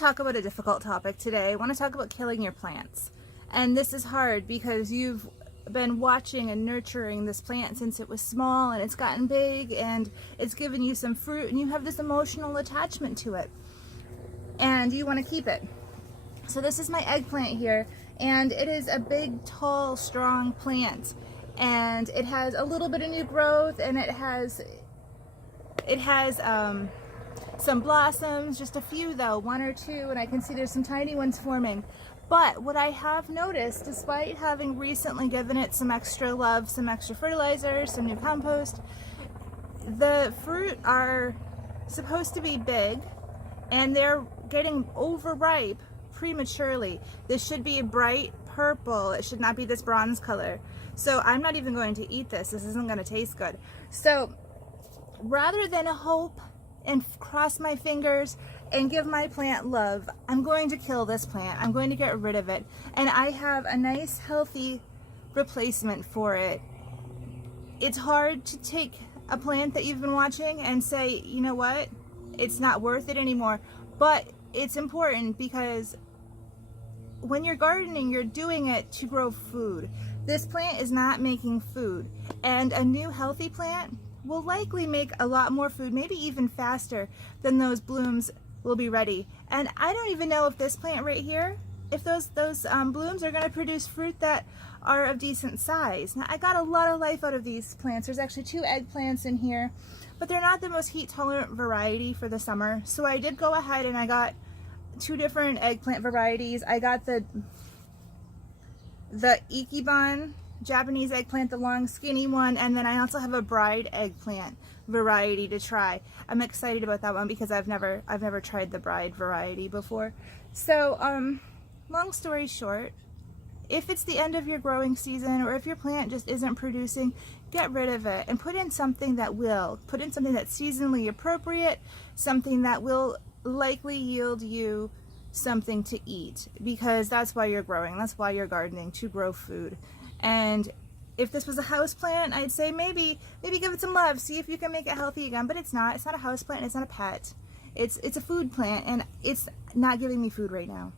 talk about a difficult topic today. I want to talk about killing your plants. And this is hard because you've been watching and nurturing this plant since it was small, and it's gotten big and it's given you some fruit, and you have this emotional attachment to it and you want to keep it. So this is my eggplant here, and it is a big, tall, strong plant, and it has a little bit of new growth, and it has some blossoms, just a few though, one or two, and I can see there's some tiny ones forming. But what I have noticed, despite having recently given it some extra love, some extra fertilizer, some new compost, the fruit are supposed to be big and they're getting overripe prematurely. This should be a bright purple. It should not be this bronze color. So I'm not even going to eat this. This isn't going to taste good. So rather than hope and cross my fingers and give my plant love, I'm going to kill this plant. I'm going to get rid of it. And I have a nice, healthy replacement for it. It's hard to take a plant that you've been watching and say, you know what, it's not worth it anymore. But it's important because when you're gardening, you're doing it to grow food. This plant is not making food. And a new healthy plant will likely make a lot more food, maybe even faster than those blooms will be ready. And I don't even know if this plant right here, if those blooms are going to produce fruit that are of decent size. Now, I got a lot of life out of these plants. There's actually 2 eggplants in here, but they're not the most heat tolerant variety for the summer. So I did go ahead and I got 2 different eggplant varieties. I got the Ichiban Japanese eggplant, the long skinny one, and then I also have a bride eggplant variety to try. I'm excited about that one because I've never tried the bride variety before. So long story short, if it's the end of your growing season, or if your plant just isn't producing, get rid of it and put in something that will. Put in something that's seasonally appropriate, something that will likely yield you something to eat, because that's why you're growing, that's why you're gardening, to grow food. And if this was a house plant, I'd say maybe give it some love, see if you can make it healthy again. But it's not a house plant, it's not a pet. It's a food plant, and it's not giving me food right now.